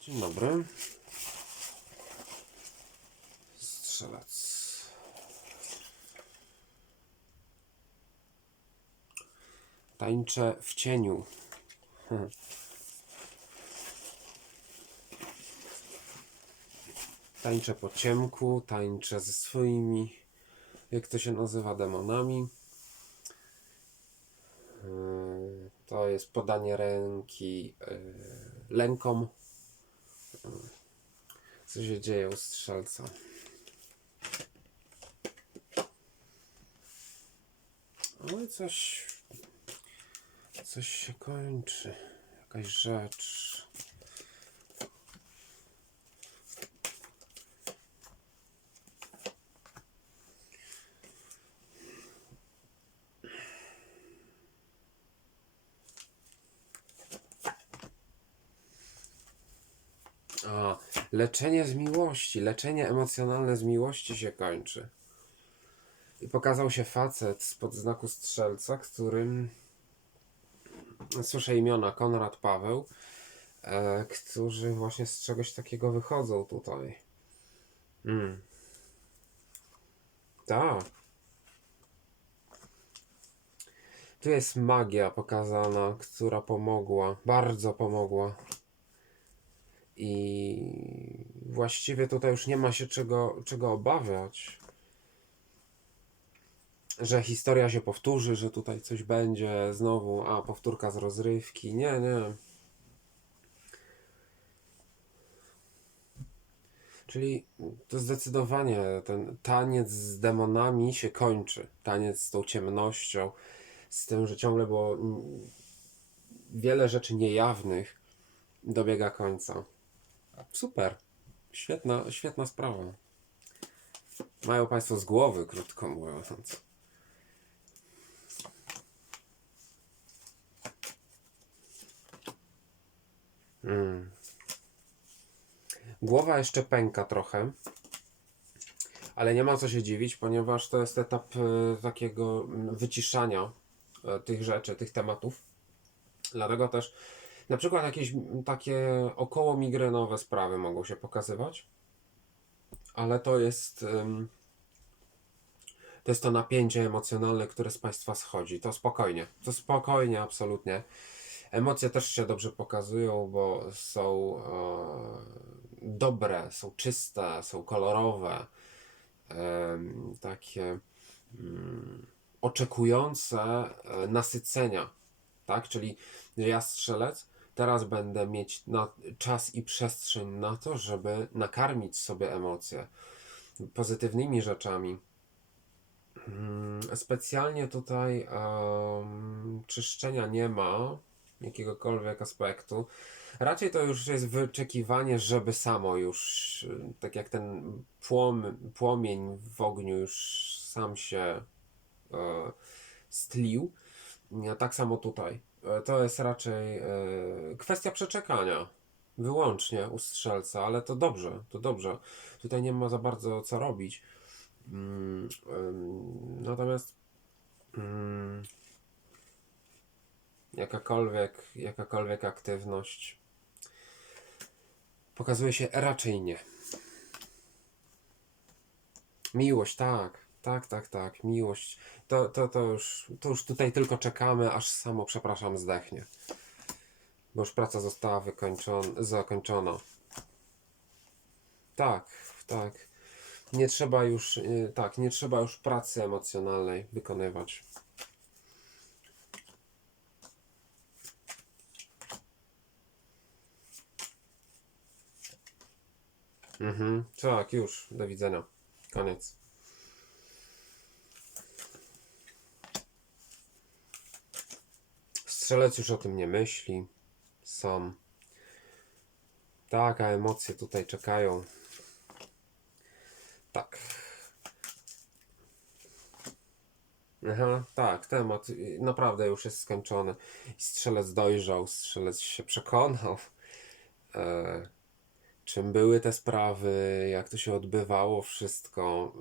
Dzień dobry. Strzelec. Tańczę w cieniu. Tańczę po ciemku, tańczę ze swoimi, jak to się nazywa, demonami. Yy, To jest podanie ręki yy, lękom. Co się dzieje u strzelca? Oj, coś. Coś się kończy. Jakaś rzecz. A, leczenie z miłości, leczenie emocjonalne z miłości się kończy. I pokazał się facet spod znaku strzelca, którym słyszę imiona Konrad Paweł, e, którzy właśnie z czegoś takiego wychodzą tutaj. Mm. Tak. Tu jest magia pokazana, która pomogła, bardzo pomogła. I właściwie tutaj już nie ma się czego, czego obawiać. Że historia się powtórzy, że tutaj coś będzie znowu, a powtórka z rozrywki. Nie, nie. Czyli to zdecydowanie ten taniec z demonami się kończy. Taniec z tą ciemnością, z tym, że ciągle było wiele rzeczy niejawnych dobiega końca. Super. Świetna, świetna sprawa. Mają Państwo z głowy, krótko mówiąc. Mm. Głowa jeszcze pęka trochę, ale nie ma co się dziwić, ponieważ to jest etap e, takiego wyciszania e, tych rzeczy, tych tematów. Dlatego też na przykład jakieś takie około migrenowe sprawy mogą się pokazywać, ale to jest to jest to napięcie emocjonalne, które z Państwa schodzi. To spokojnie, to spokojnie, absolutnie. Emocje też się dobrze pokazują, bo są e, dobre, są czyste, są kolorowe, takie mm, oczekujące e, nasycenia, tak? Czyli ja strzelec teraz będę mieć na, czas i przestrzeń na to, żeby nakarmić sobie emocje pozytywnymi rzeczami. Mm, Specjalnie tutaj em, czyszczenia nie ma jakiegokolwiek aspektu. Raczej to już jest wyczekiwanie, żeby samo już, tak jak ten płom, płomień w ogniu już sam się e, stlił. Tak samo tutaj. E, To jest raczej e, kwestia przeczekania. Wyłącznie u strzelca, ale to dobrze, to dobrze. Tutaj nie ma za bardzo co robić. Mm, Natomiast mm, jakakolwiek, jakakolwiek aktywność pokazuje się raczej nie. Miłość, tak, tak, tak, tak, miłość. To, to, to, już, to już tutaj tylko czekamy, aż samo, przepraszam, zdechnie. Bo już praca została zakończona. Tak, tak. Nie trzeba już, y, tak, nie trzeba już pracy emocjonalnej wykonywać. Mhm, tak, już, do widzenia. Koniec. Strzelec już o tym nie myśli. Sam. Tak, a emocje tutaj czekają. Tak. Aha, tak, temat naprawdę już jest skończony. Strzelec dojrzał, strzelec się przekonał, e, czym były te sprawy, jak to się odbywało, wszystko.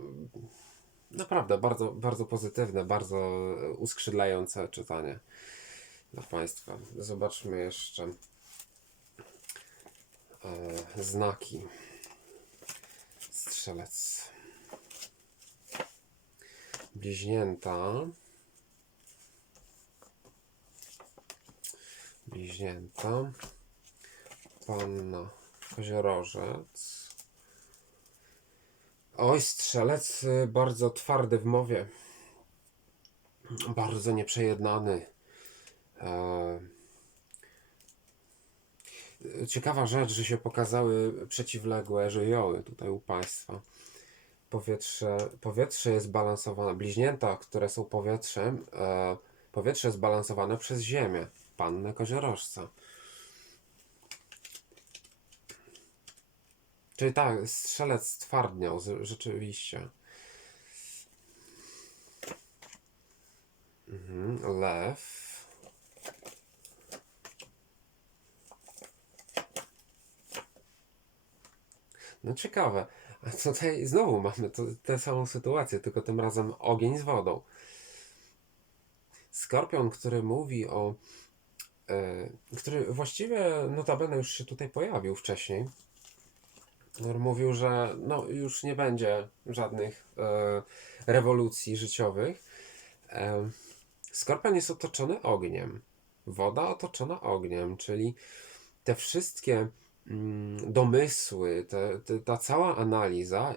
Naprawdę bardzo, bardzo pozytywne, bardzo uskrzydlające czytanie dla Państwa. Zobaczmy jeszcze. E, znaki. Strzelec. Bliźnięta. Bliźnięta. Panna Koziorożec. Oj, strzelec y, bardzo twardy w mowie. Bardzo nieprzejednany. E, Ciekawa rzecz, że się pokazały przeciwległe żywioły tutaj u Państwa. Powietrze, powietrze jest balansowane. Bliźnięta, które są powietrzem, e, powietrze jest balansowane przez Ziemię. Pannę koziorożca. Czyli tak, strzelec stwardniał, rzeczywiście. Mhm, lew. No ciekawe. A tutaj znowu mamy tę samą sytuację, tylko tym razem ogień z wodą. Skorpion, który mówi o. E, który właściwie notabene już się tutaj pojawił wcześniej. Mówił, że no, już nie będzie żadnych e, rewolucji życiowych. E, Skorpion jest otoczony ogniem. Woda otoczona ogniem, czyli te wszystkie domysły, te, te, ta cała analiza,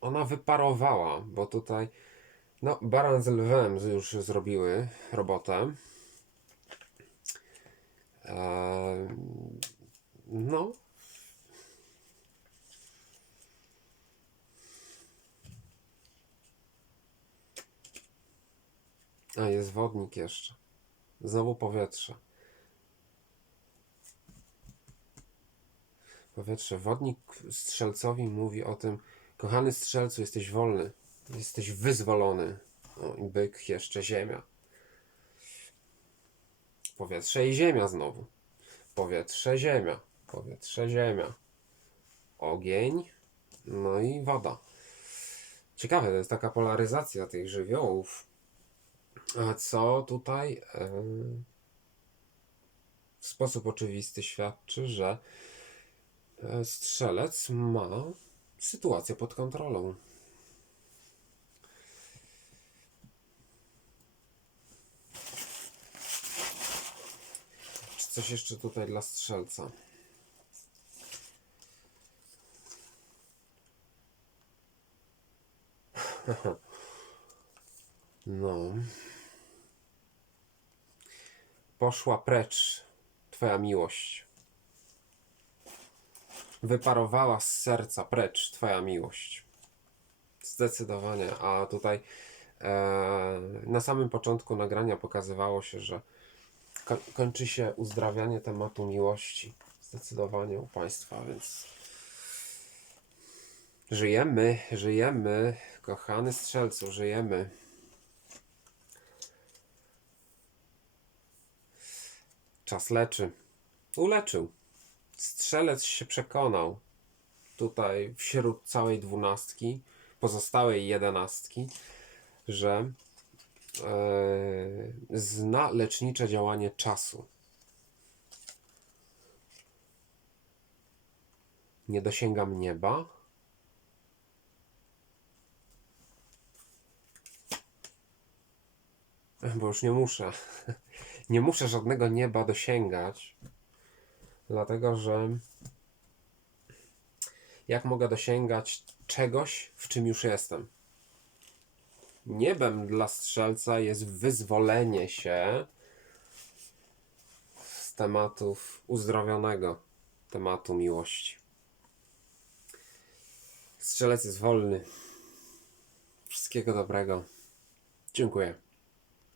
ona wyparowała, bo tutaj no, Baran z Lwem już zrobiły robotę. Eee, no. A, jest wodnik jeszcze. Znowu powietrze. Powietrze. Wodnik strzelcowi mówi o tym, kochany strzelcu, jesteś wolny, jesteś wyzwolony. I byk jeszcze ziemia. Powietrze i ziemia znowu. Powietrze, ziemia. Powietrze, ziemia. Ogień, no i woda. Ciekawe, to jest taka polaryzacja tych żywiołów. A co tutaj e, w sposób oczywisty świadczy, że strzelec ma sytuację pod kontrolą. Czy coś jeszcze tutaj dla strzelca? No. Poszła precz Twoja miłość. Wyparowała z serca precz Twoja miłość. Zdecydowanie. A tutaj e, na samym początku nagrania pokazywało się, że ko kończy się uzdrawianie tematu miłości. Zdecydowanie u Państwa, więc żyjemy, żyjemy, kochany strzelcu, żyjemy. Czas leczy. Uleczył. Strzelec się przekonał tutaj wśród całej dwunastki, pozostałej jedenastki, że e, zna lecznicze działanie czasu. Nie dosięgam nieba. Bo już nie muszę. Nie muszę żadnego nieba dosięgać, dlatego że jak mogę dosięgać czegoś, w czym już jestem? Niebem dla strzelca jest wyzwolenie się z tematów uzdrowionego tematu miłości. Strzelec jest wolny. Wszystkiego dobrego. Dziękuję.